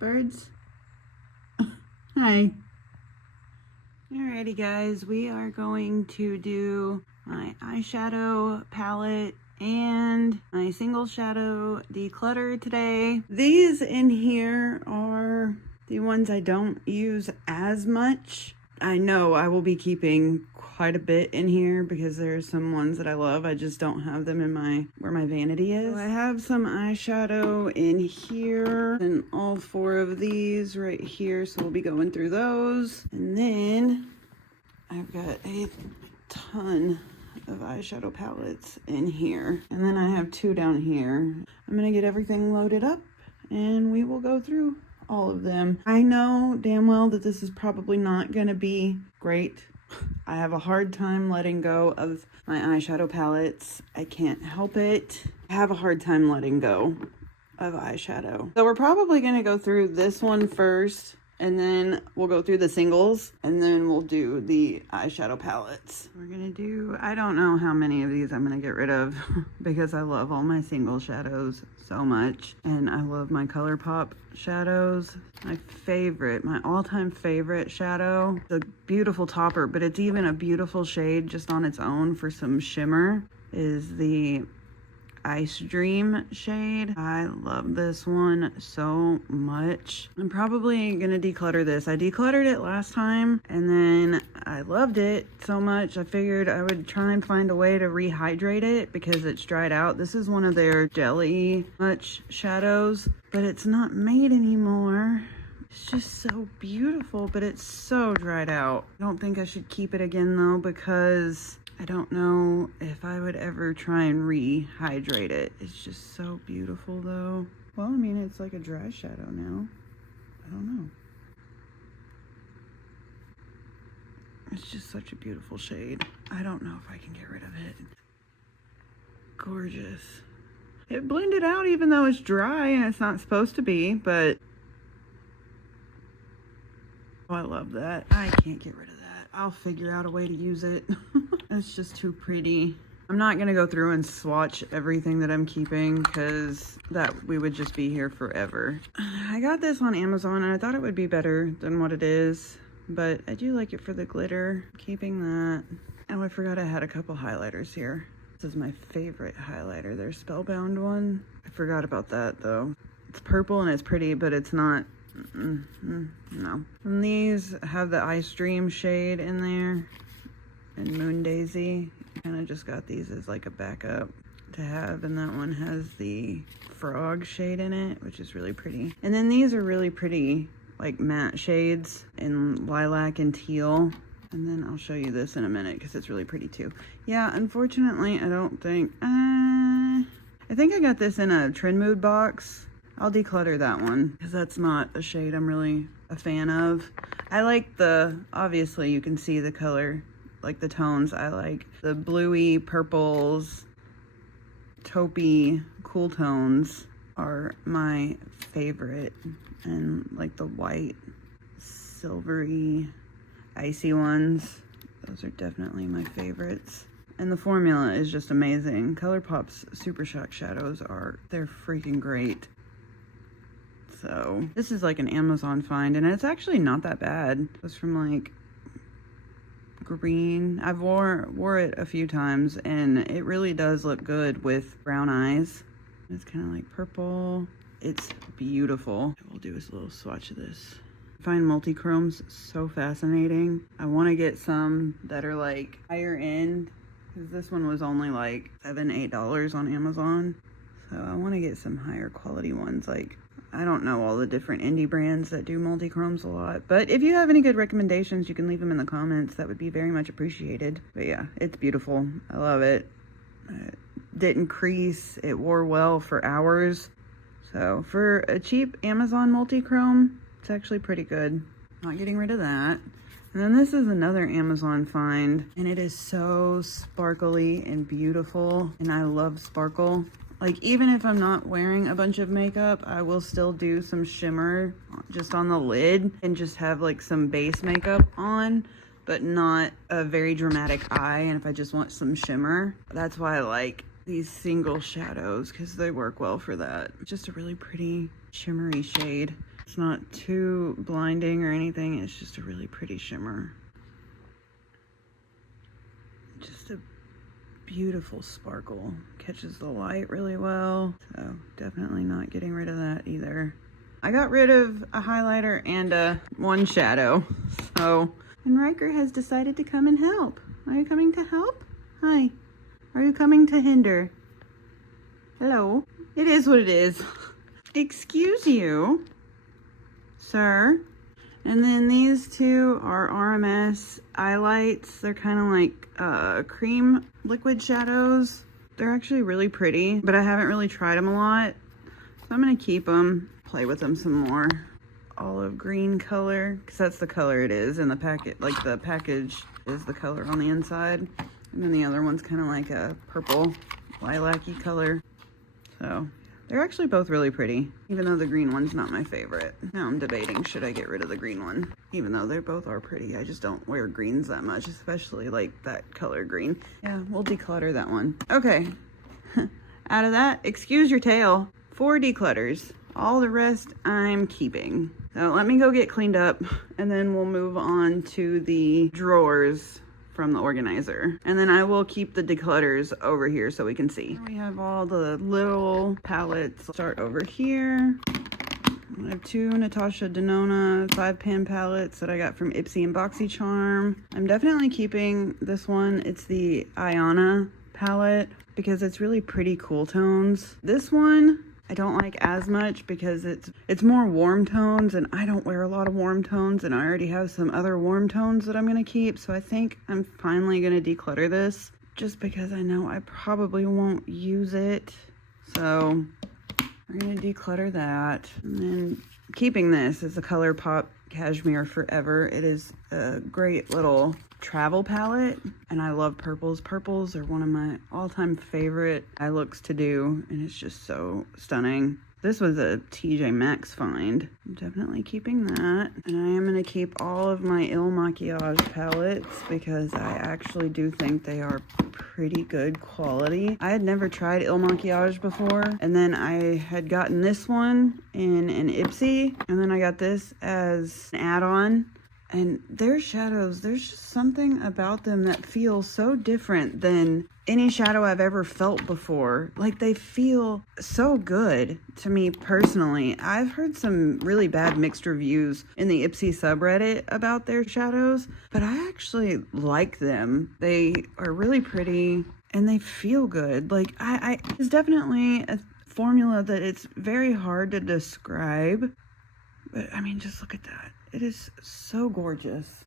Birds. Hi. Alrighty guys, we are going to do my eyeshadow palette and my single shadow declutter today. These in here are the ones I don't use as much. I know I will be keeping quite a bit in here because there's some ones that I love. I just don't have them in where my vanity is. So I have some eyeshadow in here and all 4 of these right here. So we'll be going through those. And then I've got a ton of eyeshadow palettes in here. And then I have 2 down here. I'm gonna get everything loaded up and we will go through all of them. I know damn well that this is probably not gonna be great. I have a hard time letting go of my eyeshadow palettes. I can't help it. I have a hard time letting go of eyeshadow. So we're probably gonna go through this one first, and then we'll go through the singles, and then we'll do the eyeshadow palettes. We're gonna do, I don't know how many of these I'm gonna get rid of because I love all my single shadows so much. And I love my ColourPop shadows. My favorite, my all-time favorite shadow, the beautiful topper, but it's even a beautiful shade just on its own for some shimmer, is the Ice Dream shade. I love this one so much. I'm probably gonna declutter this. I decluttered it last time and then I loved it so much I figured I would try and find a way to rehydrate it because it's dried out. This is one of their jelly much shadows, but it's not made anymore. It's just so beautiful, but it's so dried out. I don't think I should keep it again though, because I don't know if I would ever try and rehydrate it. It's just so beautiful though. Well, I mean, it's like a dry shadow now. I don't know. It's just such a beautiful shade. I don't know if I can get rid of it. Gorgeous. It blended out even though it's dry and it's not supposed to be, but oh, I love that. I can't get rid of that. I'll figure out a way to use it. It's just too pretty. I'm not gonna go through and swatch everything that I'm keeping because we would just be here forever. I got this on Amazon and I thought it would be better than what it is, but I do like it for the glitter. I'm keeping that. Oh, I forgot I had a couple highlighters here. This is my favorite highlighter, their Spellbound one. I forgot about that though. It's purple and it's pretty, but it's not. No. And these have the Ice Dream shade in there and Moon Daisy. Kind of just got these as like a backup to have, and that one has the Frog shade in it, which is really pretty. And then these are really pretty like matte shades in lilac and teal. And then I'll show you this in a minute because it's really pretty too. Yeah, unfortunately I don't think I think I got this in a Trend Mood box. I'll declutter that one because that's not a shade I'm really a fan of. I like obviously you can see the color, like the tones. I like the bluey, purples, taupey, cool tones are my favorite. And like the white, silvery, icy ones, those are definitely my favorites. And the formula is just amazing. ColourPop's Super Shock shadows they're freaking great. So this is like an Amazon find and it's actually not that bad. It was from like green. I've wore it a few times and it really does look good with brown eyes. It's kind of like purple. It's beautiful. We'll do a little swatch of this. I find multi-chromes so fascinating. I want to get some that are like higher end because this one was only like $7-8 on Amazon. So I want to get some higher quality ones. Like, I don't know all the different indie brands that do multi-chromes a lot, but if you have any good recommendations, you can leave them in the comments. That would be very much appreciated. But yeah, it's beautiful. I love it. It didn't crease. It wore well for hours. So for a cheap Amazon multi-chrome, it's actually pretty good. Not getting rid of that. And then this is another Amazon find, and it is so sparkly and beautiful, and I love sparkle. Like, even if I'm not wearing a bunch of makeup, I will still do some shimmer just on the lid and just have like some base makeup on, but not a very dramatic eye. And if I just want some shimmer, that's why I like these single shadows, because they work well for that. Just a really pretty shimmery shade. It's not too blinding or anything. It's just a really pretty shimmer. Just a beautiful sparkle. Catches the light really well. So definitely not getting rid of that either. I got rid of a highlighter and one shadow. So, and Ryker has decided to come and help. Are you coming to help? Hi. Are you coming to hinder? Hello. It is what it is. Excuse you, sir. And then these two are RMS eye lights. They're kind of like cream liquid shadows. They're actually really pretty, but I haven't really tried them a lot. So I'm gonna keep them, play with them some more. Olive green color, because that's the color it is in the packet. Like the package is the color on the inside. And then the other one's kind of like a purple lilac-y color. So they're actually both really pretty, even though the green one's not my favorite. Now I'm debating, should I get rid of the green one? Even though they both are pretty, I just don't wear greens that much, especially like that color green. Yeah, we'll declutter that one. Okay, out of that, excuse your tail, 4 declutters. All the rest I'm keeping. So let me go get cleaned up and then we'll move on to the drawers from the organizer. And then I will keep the declutters over here so we can see. We have all the little palettes. Start over here. I have 2 Natasha Denona 5-pan palettes that I got from Ipsy and BoxyCharm. I'm definitely keeping this one. It's the Ayana palette because it's really pretty cool tones. This one I don't like as much because it's more warm tones, and I don't wear a lot of warm tones, and I already have some other warm tones that I'm gonna keep. So I think I'm finally gonna declutter this just because I know I probably won't use it. So we're gonna declutter that. And then keeping this is the ColourPop Cashmere Forever. It is a great little travel palette, and I love purples. Purples are one of my all-time favorite eye looks to do, and it's just so stunning. This was a TJ Maxx find. I'm definitely keeping that. And I am going to keep all of my Il Makiage palettes because I actually do think they are pretty good quality. I had never tried Il Makiage before, and then I had gotten this one in an Ipsy, and then I got this as an add-on. And their shadows, there's just something about them that feels so different than any shadow I've ever felt before. Like, they feel so good to me personally. I've heard some really bad mixed reviews in the Ipsy subreddit about their shadows, but I actually like them. They are really pretty and they feel good. Like, it's definitely a formula that it's very hard to describe, but I mean, just look at that. It is so gorgeous.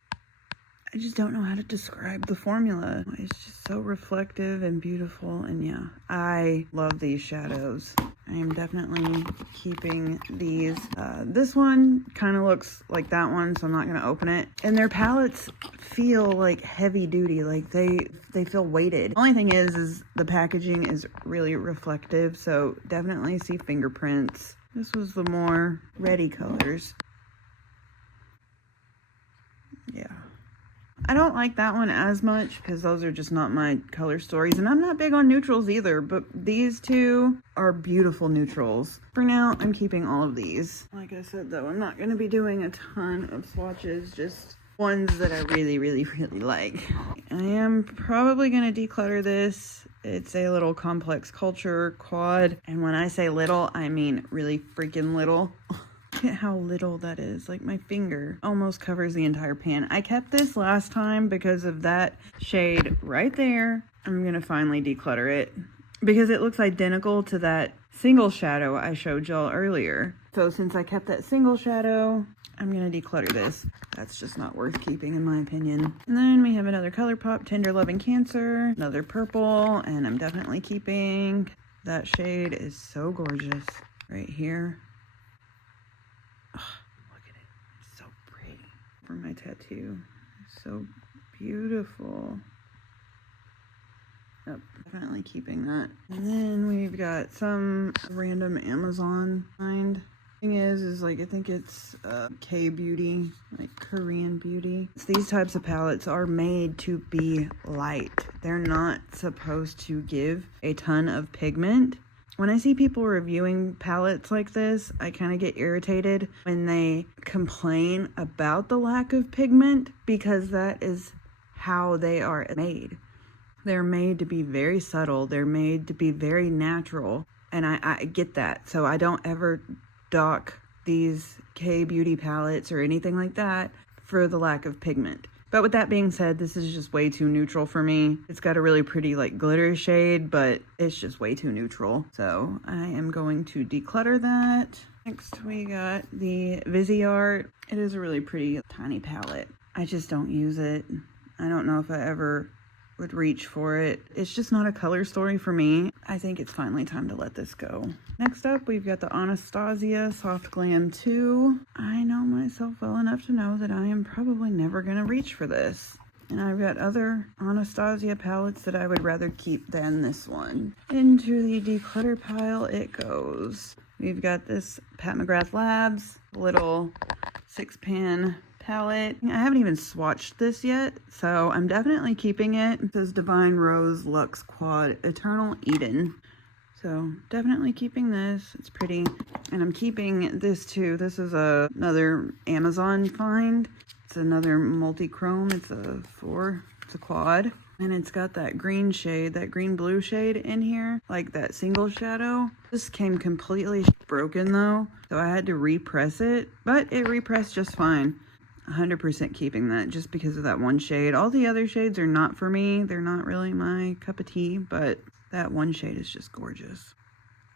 I just don't know how to describe the formula. It's just so reflective and beautiful, and yeah, I love these shadows. I am definitely keeping these. This one kind of looks like that one, so I'm not going to open it. And their palettes feel like heavy duty, like they feel weighted. The only thing is the packaging is really reflective, so definitely see fingerprints. This was the more ready colors. Yeah. I don't like that one as much because those are just not my color stories, and I'm not big on neutrals either, but these two are beautiful neutrals. For now, I'm keeping all of these. Like I said though, I'm not going to be doing a ton of swatches, just ones that I really, really, really like. I am probably going to declutter this. It's a little Complex Culture quad, and when I say little, I mean really freaking little. Look at how little that is. Like, my finger almost covers the entire pan. I kept this last time because of that shade right there. I'm gonna finally declutter it because it looks identical to that single shadow I showed y'all earlier. So since I kept that single shadow, I'm gonna declutter this. That's just not worth keeping in my opinion. And then we have another ColourPop Tender Loving Cancer, another purple, and I'm definitely keeping that shade. Is so gorgeous right here. Oh, look at it. It's so pretty. For my tattoo. It's so beautiful. Yep, definitely keeping that. And then we've got some random Amazon find. Thing is like, I think it's K-beauty, like Korean beauty. These types of palettes are made to be light. They're not supposed to give a ton of pigment. When I see people reviewing palettes like this, I kind of get irritated when they complain about the lack of pigment, because that is how they are made. They're made to be very subtle. They're made to be very natural. And I get that. So I don't ever dock these K-beauty palettes or anything like that for the lack of pigment. But with that being said, this is just way too neutral for me. It's got a really pretty like glitter shade, but it's just way too neutral. So I am going to declutter that. Next we got the Viseart. It is a really pretty tiny palette. I just don't use it. I don't know if I ever would reach for it. It's just not a color story for me. I think it's finally time to let this go. Next up, we've got the Anastasia Soft Glam 2. I know myself well enough to know that I am probably never gonna reach for this. And I've got other Anastasia palettes that I would rather keep than this one. Into the declutter pile it goes. We've got this Pat McGrath Labs little 6-pan palette. I haven't even swatched this yet, so I'm definitely keeping it. It says Divine Rose Luxe Quad Eternal Eden. So definitely keeping this. It's pretty. And I'm keeping this too. This is another Amazon find. It's another multi-chrome. It's a quad. And it's got that green shade, that green blue shade in here, like that single shadow. This came completely broken though, so I had to repress it, but it repressed just fine. 100% keeping that just because of that one shade. All the other shades are not for me. They're not really my cup of tea, but that one shade is just gorgeous.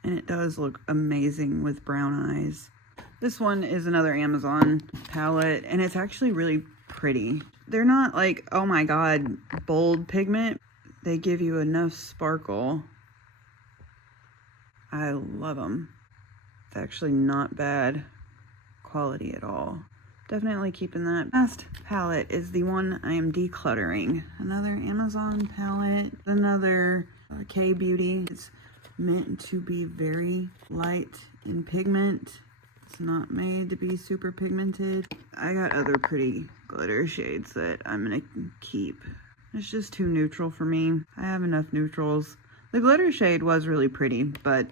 And it does look amazing with brown eyes. This one is another Amazon palette, and it's actually really pretty. They're not like, oh my god, bold pigment. They give you enough sparkle. I love them. It's actually not bad quality at all. Definitely keeping that. Last palette is the one I am decluttering. Another Amazon palette. Another K-Beauty. It's meant to be very light in pigment. It's not made to be super pigmented. I got other pretty glitter shades that I'm gonna keep. It's just too neutral for me. I have enough neutrals. The glitter shade was really pretty, but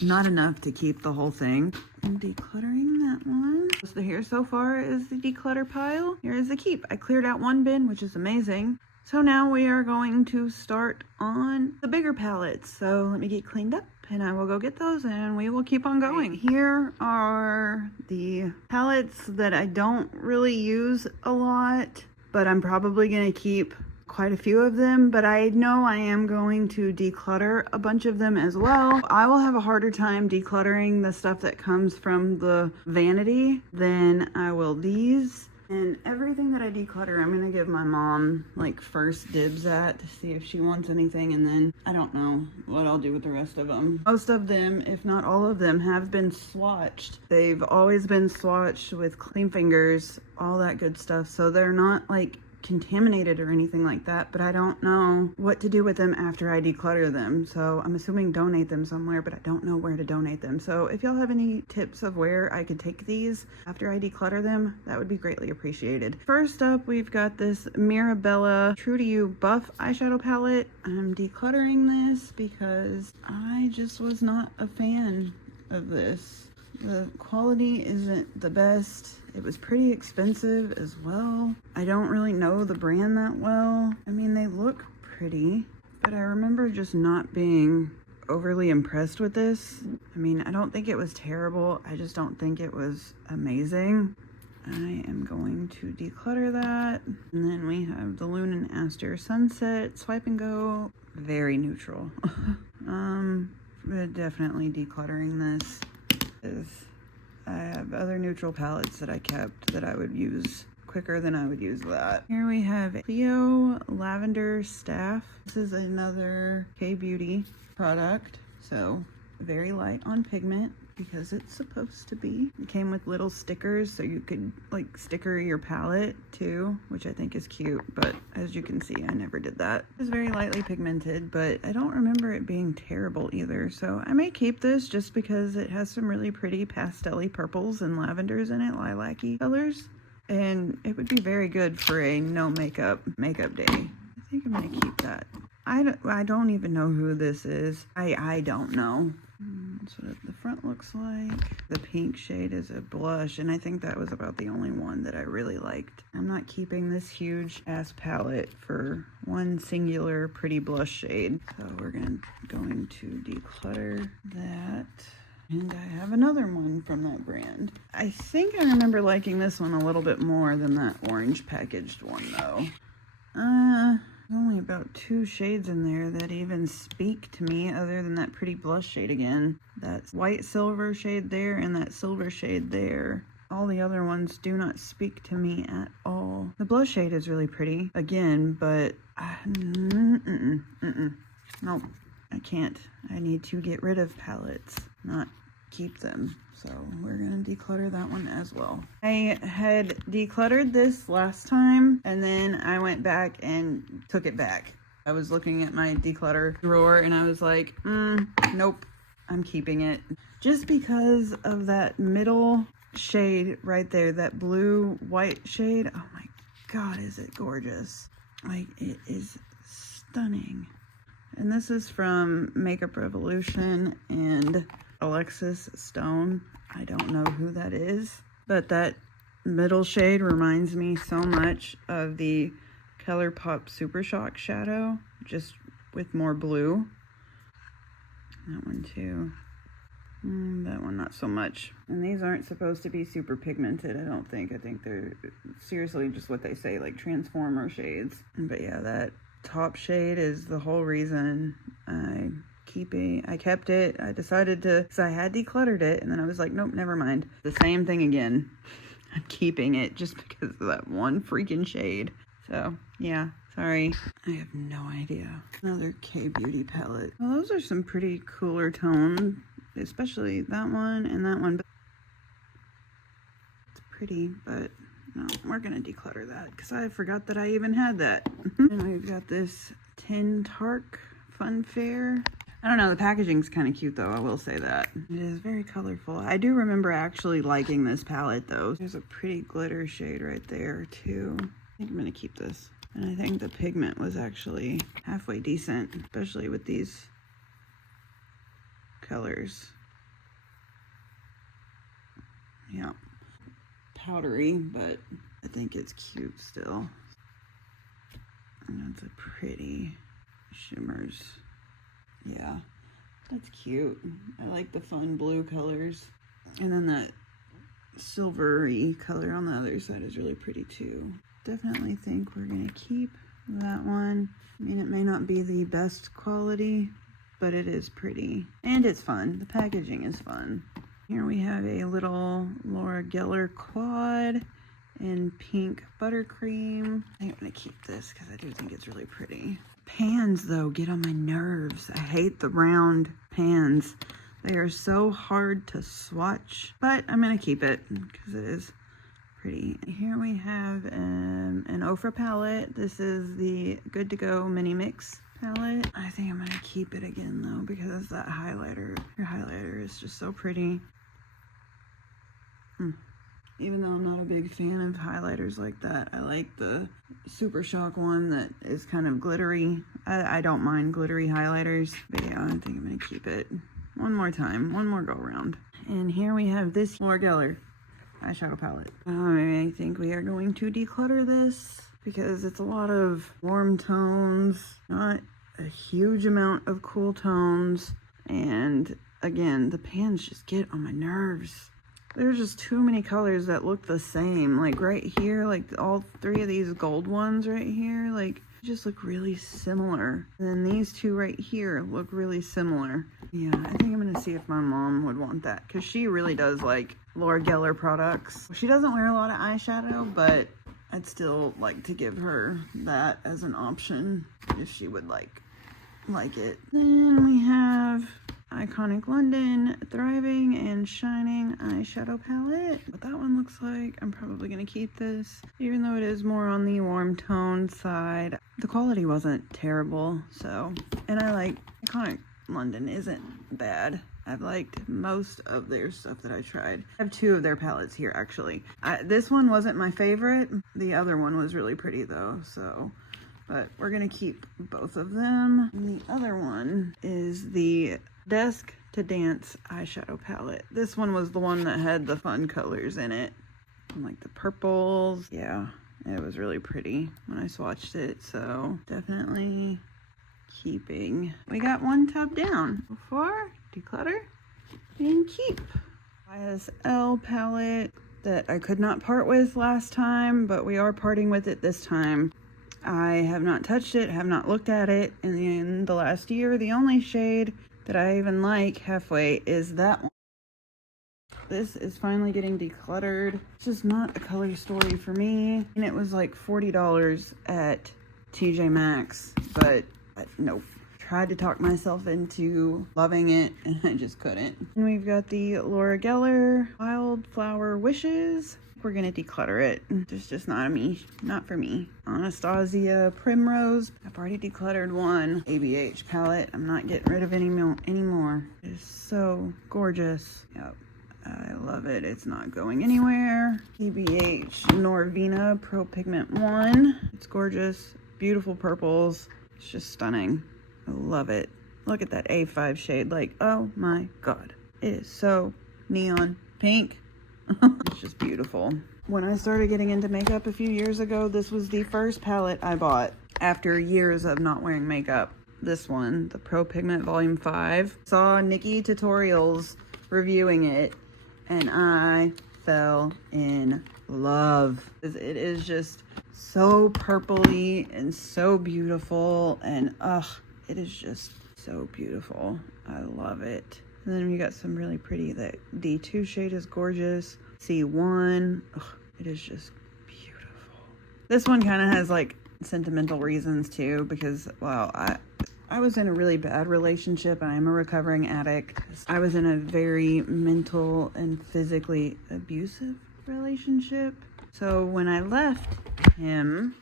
not enough to keep the whole thing. I'm decluttering that one. So here so far is the declutter pile. Here is the keep. I cleared out one bin, which is amazing. So now we are going to start on the bigger palettes. So let me get cleaned up and I will go get those and we will keep on going. Here are the palettes that I don't really use a lot, but I'm probably gonna keep quite a few of them, but I know I am going to declutter a bunch of them as well. I will have a harder time decluttering the stuff that comes from the Vanity than I will these. And everything that I declutter, I'm gonna give my mom like first dibs at to see if she wants anything, and then I don't know what I'll do with the rest of them. Most of them, if not all of them, have been swatched. They've always been swatched with clean fingers, all that good stuff, so they're not like contaminated or anything like that, but I don't know what to do with them after I declutter them. So I'm assuming donate them somewhere, but I don't know where to donate them. So if y'all have any tips of where I could take these after I declutter them, that would be greatly appreciated. First up, we've got this Mirabella True to You Buff eyeshadow palette. I'm decluttering this because I just was not a fan of this. The quality isn't the best. It was pretty expensive as well. I don't really know the brand that well. I mean, they look pretty, but I remember just not being overly impressed with this. I mean, I don't think it was terrible. I just don't think it was amazing. I am going to declutter that. And then we have the Lune and Aster Sunset Swipe and Go. Very neutral. We're definitely decluttering this. I have other neutral palettes that I kept that I would use quicker than I would use that. Here we have Theo Lavender Staff. This is another K-Beauty product, so very light on pigment because it's supposed to be. It came with little stickers so you could like sticker your palette too, which I think is cute, but as you can see, I never did that. It's very lightly pigmented, but I don't remember it being terrible either, so I may keep this just because it has some really pretty pastel-y purples and lavenders in it, lilac-y colors, and it would be very good for a no makeup day. I think I'm gonna keep that. I don't even know who this is. I don't know. That's what the front looks like. The pink shade is a blush, and I think that was about the only one that I really liked. I'm not keeping this huge ass palette for one singular pretty blush shade. So we're going to declutter that. And I have another one from that brand. I think I remember liking this one a little bit more than that orange packaged one though. Only about 2 shades in there that even speak to me other than that pretty blush shade again. That white silver shade there and that silver shade there. All the other ones do not speak to me at all. The blush shade is really pretty again, but nope, I can't. I need to get rid of palettes, not keep them. So we're gonna declutter that one as well. I had decluttered this last time and then I went back and took it back. I was looking at my declutter drawer and I was like, nope, I'm keeping it. Just because of that middle shade right there, that blue white shade. Oh my God, is it gorgeous. Like, it is stunning. And this is from Makeup Revolution and Alexis Stone. I don't know who that is, but that middle shade reminds me so much of the ColourPop Super Shock shadow, just with more blue. That one too. That one not so much. And these aren't supposed to be super pigmented, I don't think. I think they're seriously just what they say, like transformer shades. But yeah, that top shade is the whole reason I kept it. I decided to, because I had decluttered it, and then I was like, nope, never mind. The same thing again. I'm keeping it just because of that one freaking shade. So yeah, sorry. I have no idea. Another K-Beauty palette. Well, those are some pretty cooler tones, especially that one and that one. It's pretty, but no, we're gonna declutter that because I forgot that I even had that. And we've got this Tin Tark Fun Fair. I don't know, the packaging's kind of cute though, I will say that. It is very colorful. I do remember actually liking this palette though. There's a pretty glitter shade right there too. I think I'm gonna keep this. And I think the pigment was actually halfway decent, especially with these colors. Yeah, powdery, but I think it's cute still. And that's a pretty shimmers. Yeah, that's cute. I like the fun blue colors. And then that silvery color on the other side is really pretty too. Definitely think we're gonna keep that one. I mean, it may not be the best quality, but it is pretty. And it's fun. The packaging is fun. Here we have a little Laura Geller quad in pink buttercream. I think I'm gonna keep this because I do think it's really pretty. Pans though get on my nerves. I hate the round pans. They are so hard to swatch, but I'm gonna keep it because it is pretty. Here we have an Ofra palette. This is the Good to Go Mini Mix palette. I think I'm gonna keep it again though because that highlighter, your highlighter is just so pretty. Even though I'm not a big fan of highlighters like that, I like the Super Shock one that is kind of glittery. I don't mind glittery highlighters, but yeah, I think I'm gonna keep it one more time, one more go around. And here we have this Laura Geller eyeshadow palette. I think we are going to declutter this because it's a lot of warm tones, not a huge amount of cool tones. And again, the pans just get on my nerves. There's just too many colors that look the same. Like right here, like all 3 of these gold ones right here, like just look really similar. And then these 2 right here look really similar. Yeah, I think I'm gonna see if my mom would want that because she really does like Laura Geller products. She doesn't wear a lot of eyeshadow, but I'd still like to give her that as an option if she would like it. Then we have Iconic London Thriving and Shining eyeshadow palette. What that one looks like, I'm probably gonna keep this, even though it is more on the warm tone side. The quality wasn't terrible, so, and I like Iconic London isn't bad. I've liked most of their stuff that I tried. I have 2 of their palettes here actually. This one wasn't my favorite. The other one was really pretty though, so. But we're gonna keep both of them. And the other one is the Desk to Dance eyeshadow palette. This one was the one that had the fun colors in it. And like the purples. Yeah, it was really pretty when I swatched it. So definitely keeping. We got one tub down. Before, declutter and keep. YSL palette that I could not part with last time, but we are parting with it this time. I have not touched it, have not looked at it in the last year. The only shade that I even like halfway is that one. This is finally getting decluttered. It's just not a color story for me. And it was like $40 at TJ Maxx, but nope. Tried to talk myself into loving it and I just couldn't. And we've got the Laura Geller Wildflower Wishes. We're gonna declutter it. It's just not for me. Anastasia Primrose. I've already decluttered one. ABH palette. I'm not getting rid of any anymore. It's so gorgeous. Yep. I love it. It's not going anywhere. ABH Norvina Pro Pigment 1. It's gorgeous. Beautiful purples. It's just stunning. I love it. Look at that A5 shade. Like, oh my god. It is so neon pink. It's just beautiful. When I started getting into makeup a few years ago, this was the first palette I bought after years of not wearing makeup. This one, the Pro Pigment Volume 5. Saw Nikki Tutorials reviewing it and I fell in love. It is just so purpley and so beautiful, and it is just so beautiful. I love it. And then we got some really pretty, that D2 shade is gorgeous. C1, it is just beautiful. This one kind of has like sentimental reasons too, because, well, I was in a really bad relationship. I am a recovering addict. I was in a very mental and physically abusive relationship. So when I left him,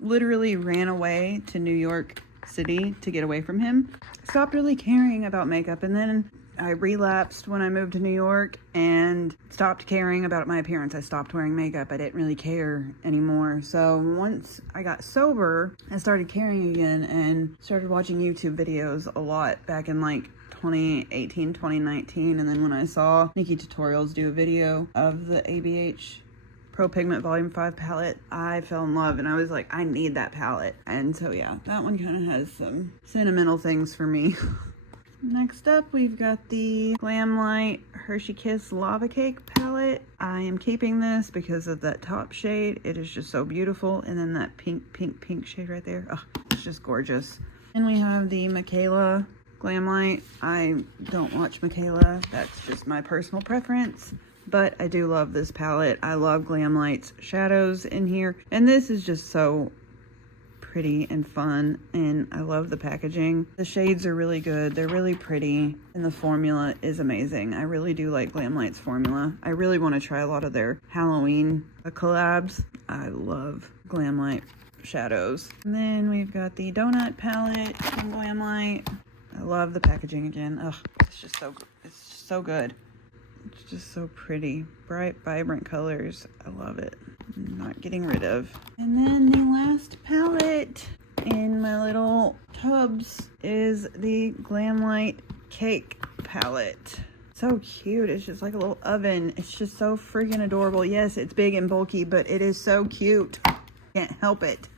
literally ran away to New York City to get away from him. Stopped really caring about makeup, and then I relapsed when I moved to New York and stopped caring about my appearance. I stopped wearing makeup. I didn't really care anymore. So once I got sober, I started caring again and started watching YouTube videos a lot back in like 2018, 2019. And then when I saw Nikki Tutorials do a video of the ABH Pro Pigment Volume 5 palette, I fell in love and I was like, I need that palette. And so yeah, that one kind of has some sentimental things for me. Next up, we've got the Glamlight Hershey Kiss Lava Cake palette. I am keeping this because of that top shade. It is just so beautiful. And then that pink shade right there. Oh, it's just gorgeous. And we have the Michaela Glamlight. I don't watch Michaela. That's just my personal preference. But I do love this palette. I love Glamlight's shadows in here. And this is just so pretty and fun, and I love the packaging. The shades are really good. They're really pretty, and the formula is amazing. I really do like Glamlight's formula. I really want to try a lot of their Halloween collabs. I love Glamlight shadows. And then we've got the Donut palette from Glamlight. I love the packaging again. Ugh, it's just so good. It's just so pretty. Bright, vibrant colors. I love it. I'm not getting rid of. And then the last palette in my little tubs is the Glamlight Cake palette. So cute. It's just like a little oven. It's just so freaking adorable. Yes, it's big and bulky, but it is so cute. Can't help it.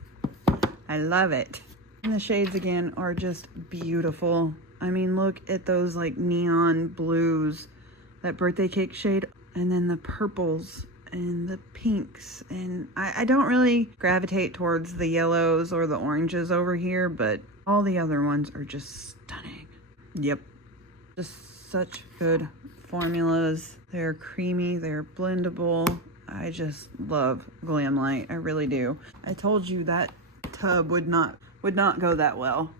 I love it. And the shades again are just beautiful. I mean, look at those like neon blues. That birthday cake shade, and then the purples and the pinks, and I don't really gravitate towards the yellows or the oranges over here, but all the other ones are just stunning. Yep, just such good formulas. They're creamy, they're blendable. I just love Glamlight. I really do. I told you that tub would not go that well.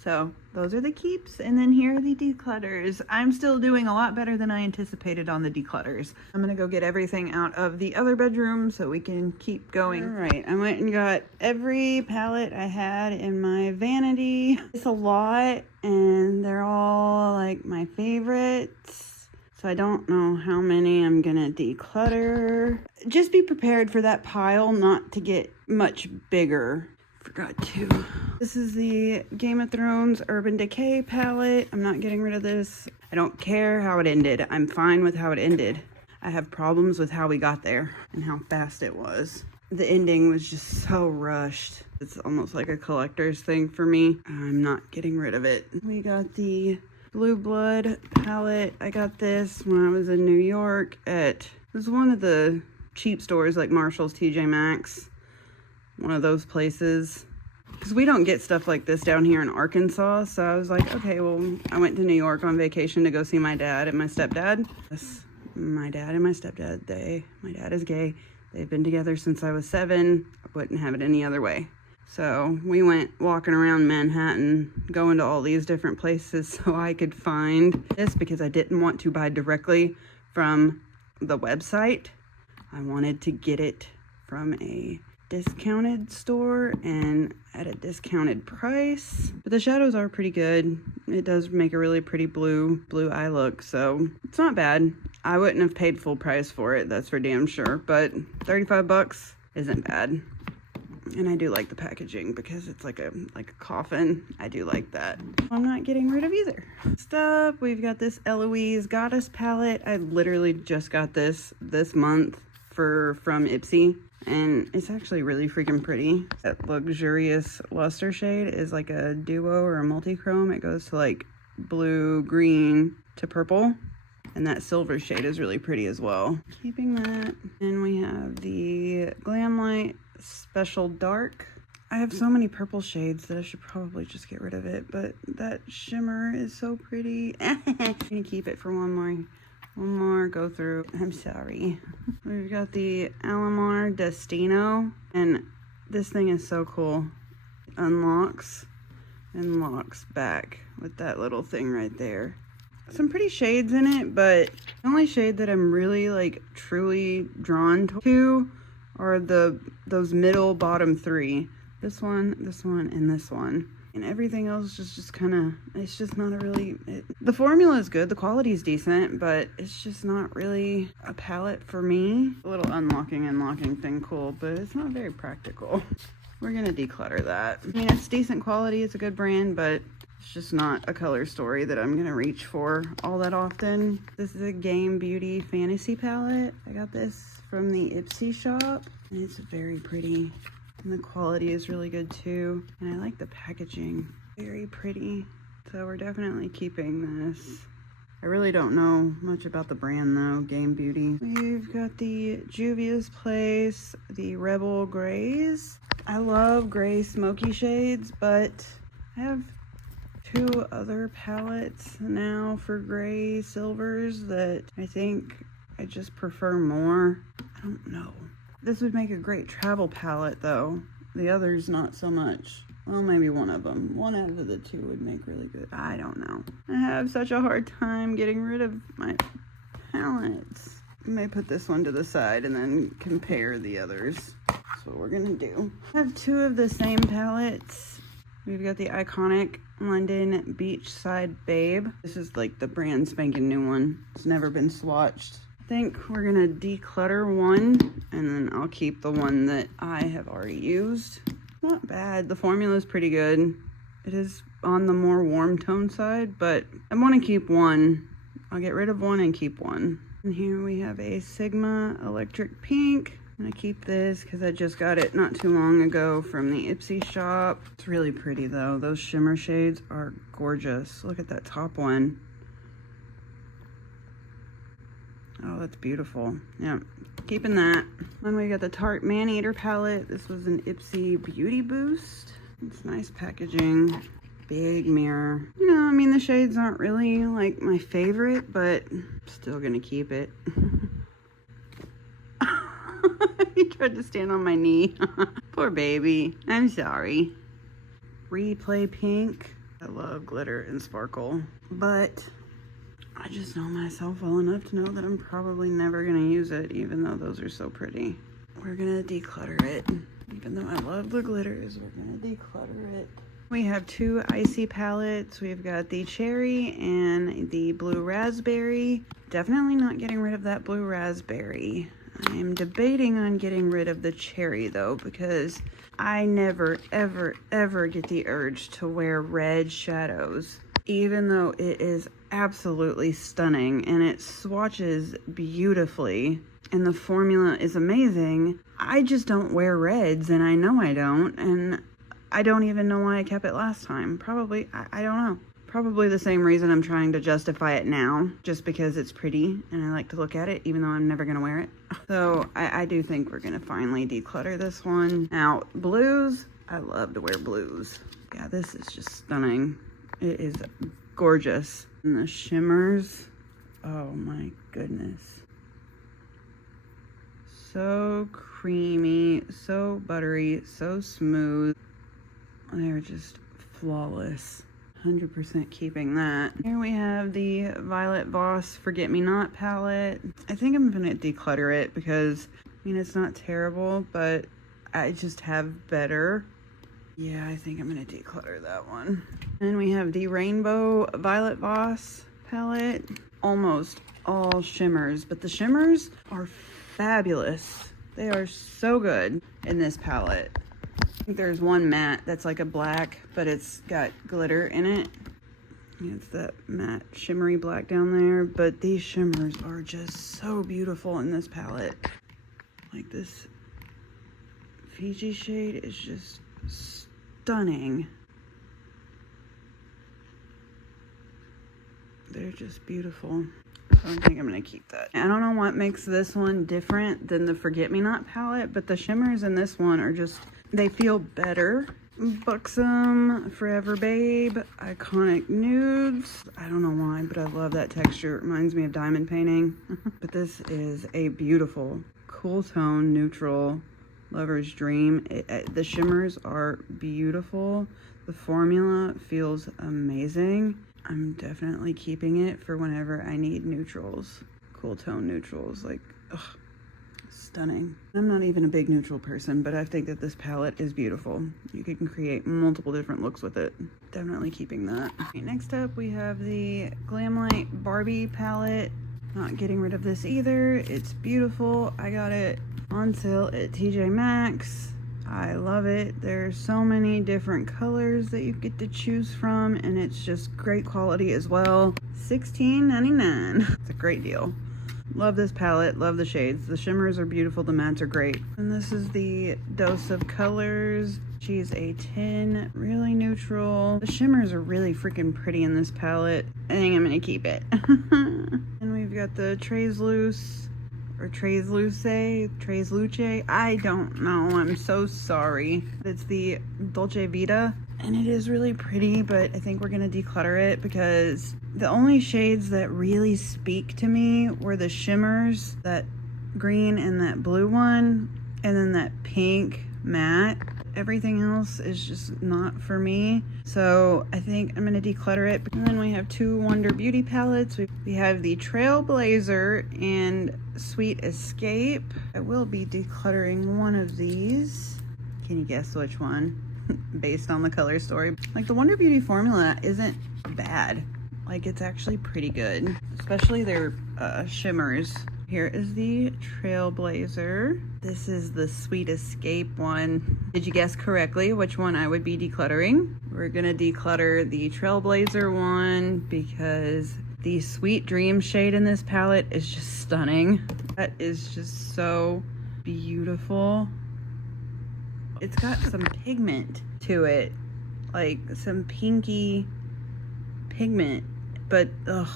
So those are the keeps, and then here are the declutters. I'm still doing a lot better than I anticipated on the declutters. I'm gonna go get everything out of the other bedroom so we can keep going. All right, I went and got every palette I had in my vanity. It's a lot, and they're all like my favorites. So I don't know how many I'm gonna declutter. Just be prepared for that pile not to get much bigger. forgot to. This is the Game of Thrones Urban Decay palette. I'm not getting rid of this. I don't care how it ended. I'm fine with how it ended. I have problems with how we got there and how fast it was. The ending was just so rushed. It's almost like a collector's thing for me. I'm not getting rid of it. We got the Blue Blood palette. I got this when I was in New York at, it was one of the cheap stores like Marshall's, TJ Maxx. One of those places. Because we don't get stuff like this down here in Arkansas. So I was like, okay, well, I went to New York on vacation to go see my dad and my stepdad. Yes, my dad and my stepdad, my dad is gay. They've been together since I was 7. I wouldn't have it any other way. So we went walking around Manhattan, going to all these different places so I could find this because I didn't want to buy directly from the website. I wanted to get it from a discounted store and at a discounted price. But the shadows are pretty good. It does make a really pretty blue eye look, so it's not bad. I wouldn't have paid full price for it, that's for damn sure, but 35 bucks isn't bad. And I do like the packaging because it's like a coffin. I do like that. I'm not getting rid of either. Next up, we've got this Eloise Goddess palette. I literally just got this month from Ipsy. And it's actually really freaking pretty. That luxurious luster shade is like a duo or a multi-chrome. It goes to like blue, green to purple. And that silver shade is really pretty as well. Keeping that. And we have the Glam Light Special Dark. I have so many purple shades that I should probably just get rid of it. But that shimmer is so pretty. I'm gonna keep it for one more go through. I'm sorry. We've got the Alamar Destino, and this thing is so cool. It unlocks and locks back with that little thing right there. Some pretty shades in it, but the only shade that I'm really like truly drawn to are those middle bottom 3. This one, and this one. And everything else is just kind of, it's just not a really, the formula is good, the quality is decent, but it's just not really a palette for me. A little unlocking and locking thing cool, but it's not very practical. We're gonna declutter that. I mean, it's decent quality, it's a good brand, but it's just not a color story that I'm gonna reach for all that often. This is a Game Beauty Fantasy palette. I got this from the Ipsy shop, and it's very pretty. And the quality is really good too. And I like the packaging. Very pretty. So we're definitely keeping this. I really don't know much about the brand though, Game Beauty. We've got the Juvia's Place, the Rebel Grays. I love gray smoky shades, but I have 2 other palettes now for gray silvers that I think I just prefer more. I don't know. This would make a great travel palette though. The others not so much. Well, maybe one of them. One out of the 2 would make really good. I don't know. I have such a hard time getting rid of my palettes. I may put this one to the side and then compare the others. That's what we're gonna do. I have 2 of the same palettes. We've got the iconic London Beachside Babe. This is like the brand spanking new one. It's never been swatched. I think we're gonna declutter one and then I'll keep the one that I have already used. Not bad. The formula is pretty good. It is on the more warm tone side, but I want to keep one. I'll get rid of one and keep one. And here we have a Sigma Electric Pink. I'm gonna keep this because I just got it not too long ago from the Ipsy shop. It's really pretty though. Those shimmer shades are gorgeous. Look at that top one. Oh, that's beautiful. Yeah, keeping that. Then we got the Tarte Maneater palette. This was an Ipsy Beauty Boost. It's nice packaging. Big mirror. You know, I mean, the shades aren't really like my favorite, but I'm still gonna keep it. He tried to stand on my knee. Poor baby. I'm sorry. Replay Pink. I love glitter and sparkle, but I just know myself well enough to know that I'm probably never gonna use it, even though those are so pretty. We're gonna declutter it. Even though I love the glitters, we're gonna declutter it. We have two icy palettes. We've got the cherry and the blue raspberry. Definitely not getting rid of that blue raspberry. I'm debating on getting rid of the cherry though, because I never, ever, ever get the urge to wear red shadows, even though it is absolutely stunning and it swatches beautifully and the formula is amazing. I just don't wear reds, and I know I don't, and I don't even know why I kept it last time. Probably, I don't know. Probably the same reason I'm trying to justify it now, just because it's pretty and I like to look at it, even though I'm never gonna wear it. So I do think we're gonna finally declutter this one. Now, blues, I love to wear blues. Yeah, this is just stunning. It is gorgeous. And the shimmers, oh my goodness. So creamy, so buttery, so smooth. They're just flawless. 100% keeping that. Here we have the Violet Voss Forget Me Not palette. I think I'm gonna declutter it because, I mean, it's not terrible, but I just have better. Yeah, I think I'm gonna declutter that one. Then we have the Rainbow Violet Voss palette. Almost all shimmers, but the shimmers are fabulous. They are so good in this palette. I think there's one matte that's like a black, but it's got glitter in it. It's that matte shimmery black down there, but these shimmers are just so beautiful in this palette. Like this Fiji shade is just stunning. They're just beautiful. I don't think I'm gonna keep that. I don't know what makes this one different than the Forget Me Not palette, but the shimmers in this one are just, they feel better. Buxom, Forever Babe, Iconic Nudes. I don't know why, but I love that texture. It reminds me of diamond painting. But this is a beautiful, cool tone, neutral, Lover's Dream. The shimmers are beautiful. The formula feels amazing. I'm definitely keeping it for whenever I need neutrals. Cool tone neutrals, like, ugh, stunning. I'm not even a big neutral person, but I think that this palette is beautiful. You can create multiple different looks with it. Definitely keeping that. Okay, next up we have the Glamlight Barbie palette. Not getting rid of this either. It's beautiful. I got it on sale at TJ Maxx. I love it. There's so many different colors that you get to choose from, and it's just great quality as well. $16.99. It's a great deal. Love this palette, love the shades. The shimmers are beautiful, the mattes are great. And this is the Dose of Colors. She's a 10, really neutral. The shimmers are really freaking pretty in this palette. I think I'm gonna keep it. And we've got the Trace Luce, or Trace Luce, I don't know, I'm so sorry. It's the Dolce Vita, and it is really pretty, but I think we're gonna declutter it because the only shades that really speak to me were the shimmers, that green and that blue one, and then that pink matte. Everything else is just not for me. So I think I'm gonna declutter it. And then we have two Wonder Beauty palettes. We have the Trailblazer and Sweet Escape. I will be decluttering one of these. Can you guess which one? Based on the color story. Like, the Wonder Beauty formula isn't bad. Like, it's actually pretty good, especially their shimmers. Here is the Trailblazer. This is the Sweet Escape one. Did you guess correctly which one I would be decluttering? We're gonna declutter the Trailblazer one because the Sweet Dream shade in this palette is just stunning. That is just so beautiful. It's got some pigment to it, like some pinky pigment, but ugh,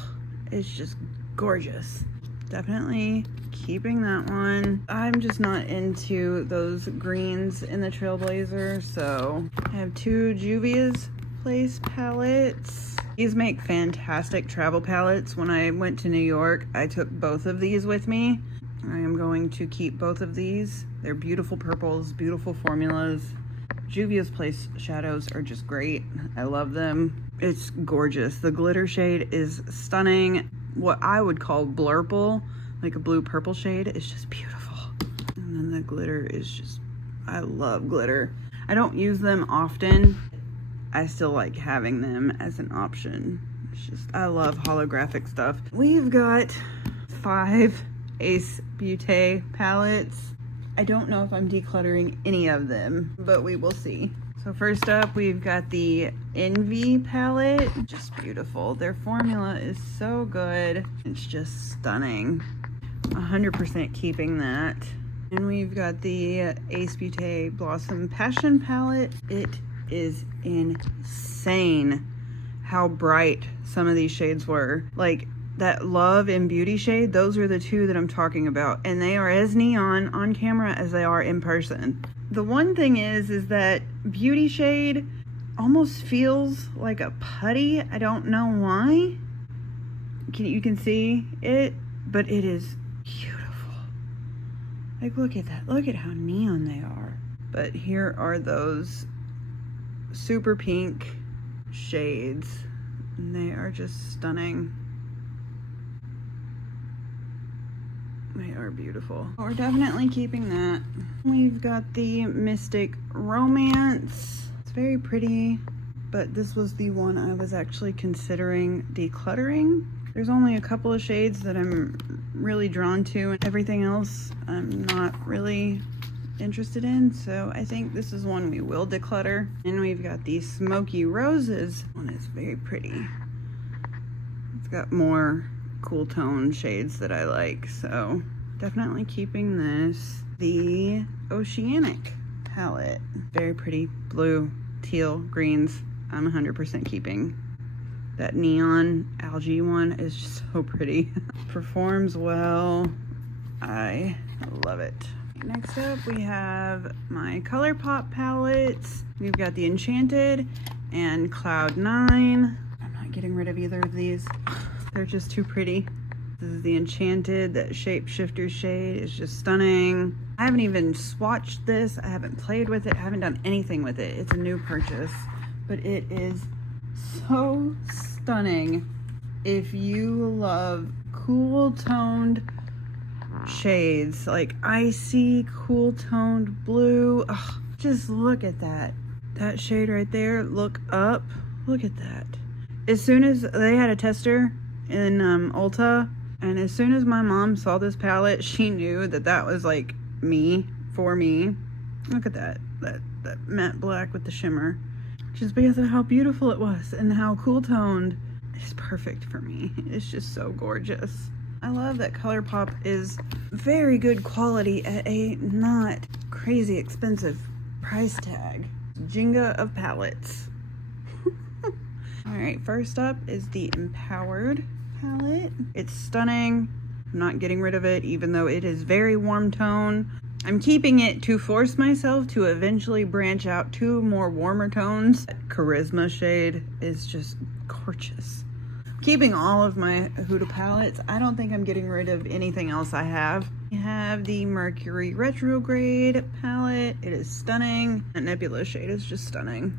it's just gorgeous. Definitely keeping that one. I'm just not into those greens in the Trailblazer, so I have two Juvia's Place palettes. These make fantastic travel palettes. When I went to New York, I took both of these with me. I am going to keep both of these. They're beautiful purples, beautiful formulas. Juvia's Place shadows are just great. I love them. It's gorgeous. The glitter shade is stunning. What I would call blurple, like a blue purple shade, is just beautiful. And then the glitter is just, I love glitter. I don't use them often. I still like having them as an option. It's just, I love holographic stuff. We've got 5 Ace Beauté palettes. I don't know if I'm decluttering any of them, but we will see. So first up, we've got the Envy palette. Just beautiful. Their formula is so good. It's just stunning. 100% keeping that. And we've got the Ace Beauté Blossom Passion palette. It is insane how bright some of these shades were. Like that Love and Beauty shade, those are the 2 that I'm talking about. And they are as neon on camera as they are in person. The one thing is that Beauty shade almost feels like a putty. I don't know why. You can see it, but it is beautiful. Like, look at that. Look at how neon they are. But here are those super pink shades. And they are just stunning. They are beautiful. We're definitely keeping that. We've got the Mystic Romance. It's very pretty, but this was the one I was actually considering decluttering. There's only a couple of shades that I'm really drawn to, and everything else I'm not really interested in. So I think this is one we will declutter. And we've got the Smoky Roses. One is very pretty. It's got more cool tone shades that I like, so definitely keeping this. The Oceanic palette, very pretty blue, teal, greens. I'm 100% keeping. That neon algae one is just so pretty. Performs well. I love it. Next up, we have my ColourPop palettes. We've got the Enchanted and Cloud 9. I'm not getting rid of either of these. They're just too pretty. This is the Enchanted. That Shapeshifter shade is just stunning. I haven't even swatched this. I haven't played with it. I haven't done anything with it. It's a new purchase, but it is so stunning. If you love cool toned shades, like icy, cool toned blue, just look at that. That shade right there, look up. Look at that. As soon as they had a tester in Ulta, and as soon as my mom saw this palette, she knew that that was like me, for me. Look at that matte black with the shimmer, just because of how beautiful it was and how cool toned. It's perfect for me. It's just so gorgeous. I love that ColourPop is very good quality at a not crazy expensive price tag. Jenga of palettes. All right, first up is the Empowered palette. It's stunning. I'm not getting rid of it, even though it is very warm tone. I'm keeping it to force myself to eventually branch out to more warmer tones. That Charisma shade is just gorgeous. Keeping all of my Huda palettes. I don't think I'm getting rid of anything else I have. We have the Mercury Retrograde palette. It is stunning. That Nebula shade is just stunning.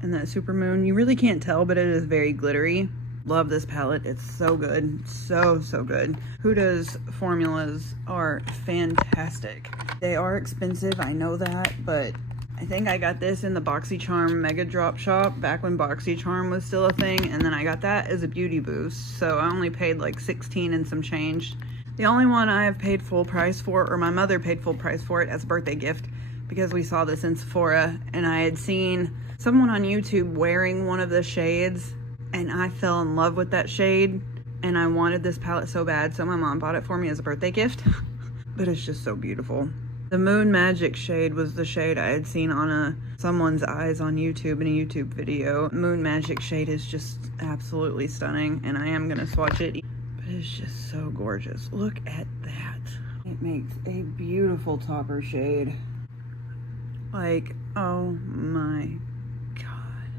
And that Supermoon, you really can't tell, but it is very glittery. Love this palette. It's so good. So good. Huda's formulas are fantastic. They are expensive, I know that, but I think I got this in the BoxyCharm Mega Drop Shop back when BoxyCharm was still a thing, and then I got that as a beauty boost, so I only paid like $16 and some change. The only one I have paid full price for, or my mother paid full price for it as a birthday gift, because we saw this in Sephora, and I had seen someone on YouTube wearing one of the shades, and I fell in love with that shade, and I wanted this palette so bad, so my mom bought it for me as a birthday gift. But it's just so beautiful. The Moon Magic shade was the shade I had seen on someone's eyes on YouTube in a YouTube video. Moon Magic shade is just absolutely stunning, and I am gonna swatch it, but it's just so gorgeous. Look at that. It makes a beautiful topper shade. Like, oh my God.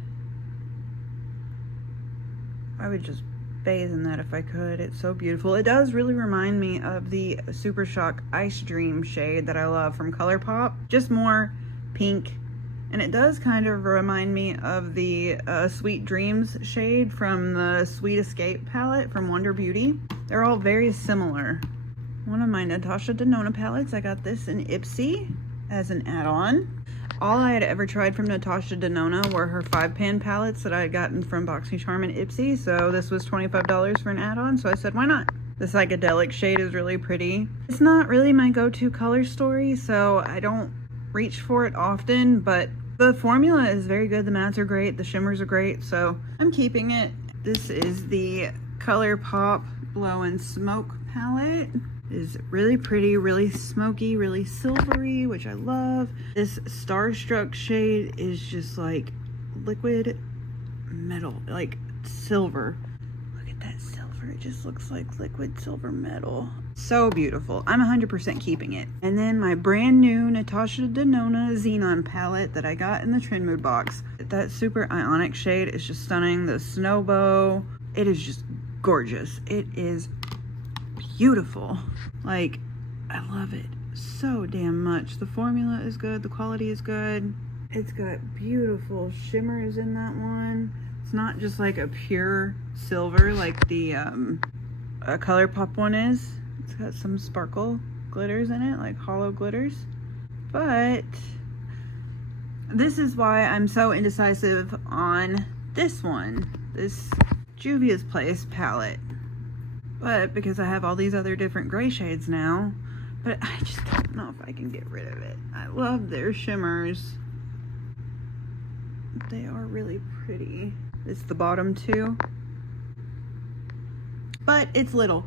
I would just bathe in that if I could. It's so beautiful. It does really remind me of the Super Shock Ice Dream shade that I love from ColourPop. Just more pink. And it does kind of remind me of the Sweet Dreams shade from the Sweet Escape palette from Wonder Beauty. They're all very similar. One of my Natasha Denona palettes, I got this in Ipsy as an add-on. all I had ever tried from Natasha Denona were her 5-pan palettes that I had gotten from BoxyCharm and Ipsy. So this was $25 for an add-on. So I said, why not? The psychedelic shade is really pretty. It's not really my go-to color story, so I don't reach for it often, but the formula is very good. The mattes are great. The shimmers are great. So I'm keeping it. This is the ColourPop Blow and Smoke palette. Is really pretty, really smoky, really silvery, which I love. This Starstruck shade is just like liquid metal, like silver. Look at that silver. It just looks like liquid silver metal. So beautiful. I'm 100% keeping it. And then my brand new Natasha Denona Xenon palette that I got in the Trend Mood box. That super ionic shade is just stunning. The Snowbow, it is just gorgeous. It is beautiful. Like, I love it so damn much. The formula is good. The quality is good. It's got beautiful shimmers in that one. It's not just like a pure silver like the ColourPop one is. It's got some sparkle glitters in it, like hollow glitters. But this is why I'm so indecisive on this one, this Juvia's Place palette. But because I have all these other different gray shades now, but I just don't know if I can get rid of it. I love their shimmers. They are really pretty. It's the bottom two, but it's little.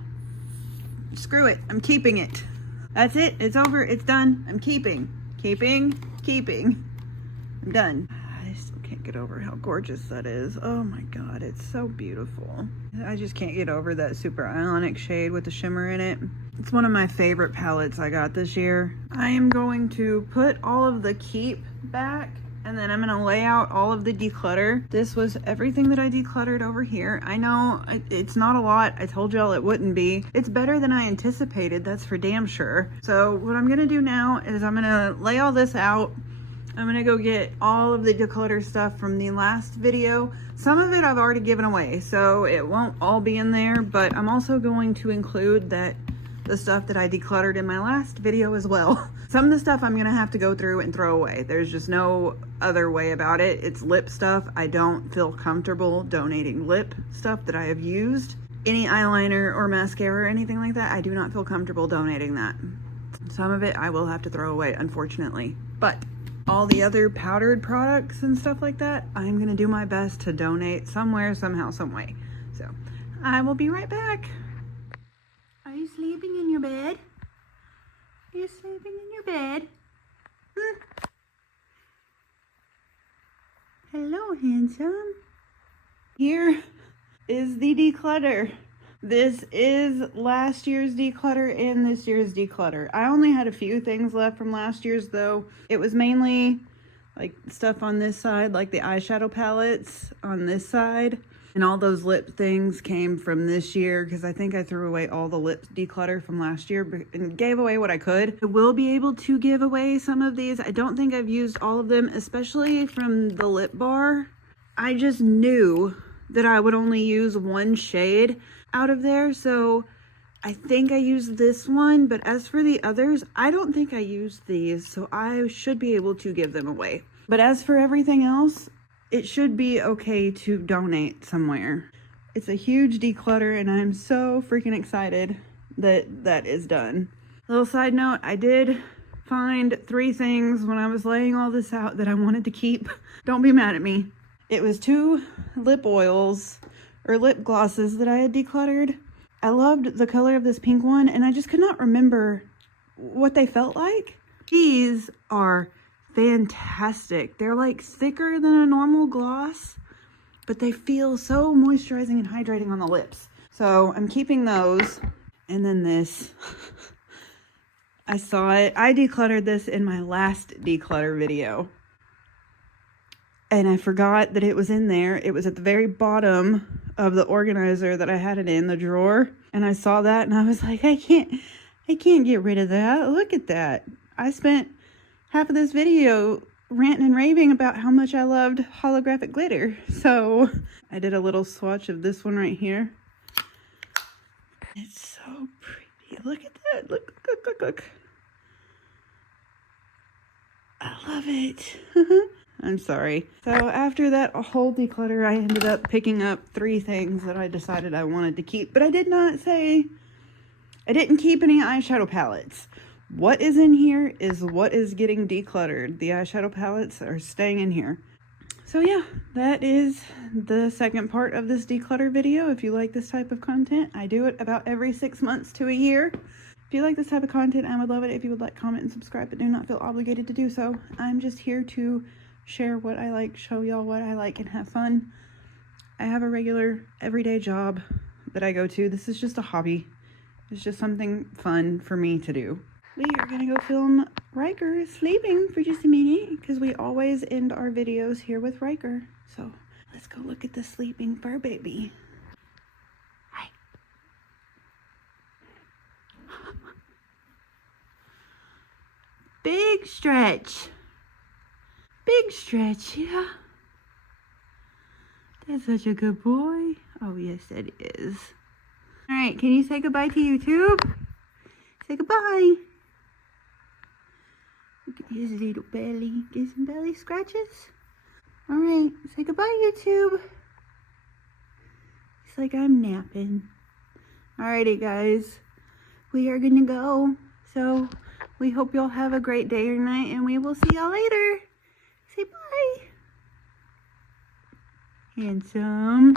Screw it. I'm keeping it. That's it. It's over. It's done. I'm keeping. I'm done. I still can't get over how gorgeous that is. Oh my god, it's so beautiful. I just can't get over that super ionic shade with the shimmer in it. It's one of my favorite palettes I got this year. I am going to put all of the keep back, and then I'm going to lay out all of the declutter. This was everything that I decluttered over here. I know it's not a lot. I told y'all it wouldn't be. It's better than I anticipated, that's for damn sure. So what I'm going to do now is I'm going to lay all this out. I'm gonna go get all of the declutter stuff from the last video. Some of it I've already given away, so it won't all be in there, but I'm also going to include the stuff that I decluttered in my last video as well. Some of the stuff I'm gonna have to go through and throw away. There's just no other way about it. It's lip stuff. I don't feel comfortable donating lip stuff that I have used. Any eyeliner or mascara or anything like that, I do not feel comfortable donating that. Some of it I will have to throw away, unfortunately. But all the other powdered products and stuff like that, I'm gonna do my best to donate somewhere, somehow, some way. So I will be right back. Are you sleeping in your bed? Are you sleeping in your bed? Hello, handsome. Here is the declutter. This is last year's declutter and this year's declutter. I only had a few things left from last year's though. It was mainly like stuff on this side, like the eyeshadow palettes on this side. And all those lip things came from this year because I think I threw away all the lip declutter from last year and gave away what I could. I will be able to give away some of these. I don't think I've used all of them, especially from the lip bar. I just knew that I would only use one shade out of there, so I think I used this one, but as for the others, I don't think I used these, so I should be able to give them away. But as for everything else, it should be okay to donate somewhere. It's a huge declutter, and I'm so freaking excited that that is done. Little side note, I did find 3 things when I was laying all this out that I wanted to keep. Don't be mad at me. It was 2 lip oils or lip glosses that I had decluttered. I loved the color of this pink one, and I just could not remember what they felt like. These are fantastic. They're like thicker than a normal gloss, but they feel so moisturizing and hydrating on the lips. So I'm keeping those. And then this, I saw it. I decluttered this in my last declutter video, and I forgot that it was in there. It was at the very bottom of the organizer that I had it in, the drawer. And I saw that and I was like, I can't get rid of that. Look at that. I spent half of this video ranting and raving about how much I loved holographic glitter. So I did a little swatch of this one right here. It's so pretty. Look at that. Look. I love it. I'm sorry. So after that whole declutter, I ended up picking up 3 things that I decided I wanted to keep. But I didn't keep any eyeshadow palettes. What is in here is what is getting decluttered. The eyeshadow palettes are staying in here. So yeah, that is the second part of this declutter video. If you like this type of content, I do it about every 6 months to a year. If you like this type of content, I would love it if you would like, comment, and subscribe, but do not feel obligated to do so. I'm just here to share what I like, show y'all what I like, and have fun. I have a regular, everyday job that I go to. This is just a hobby. It's just something fun for me to do. We are going to go film Ryker sleeping for just a minute, because we always end our videos here with Ryker. So let's go look at the sleeping fur baby. Hi. Big stretch. Big stretch, yeah. That's such a good boy. Oh, yes, that is. All right, can you say goodbye to YouTube? Say goodbye. Look at his little belly. Get some belly scratches. All right, say goodbye, YouTube. It's like I'm napping. Alrighty, guys. We are gonna go. So we hope y'all have a great day or night, and we will see y'all later. Say bye. Handsome.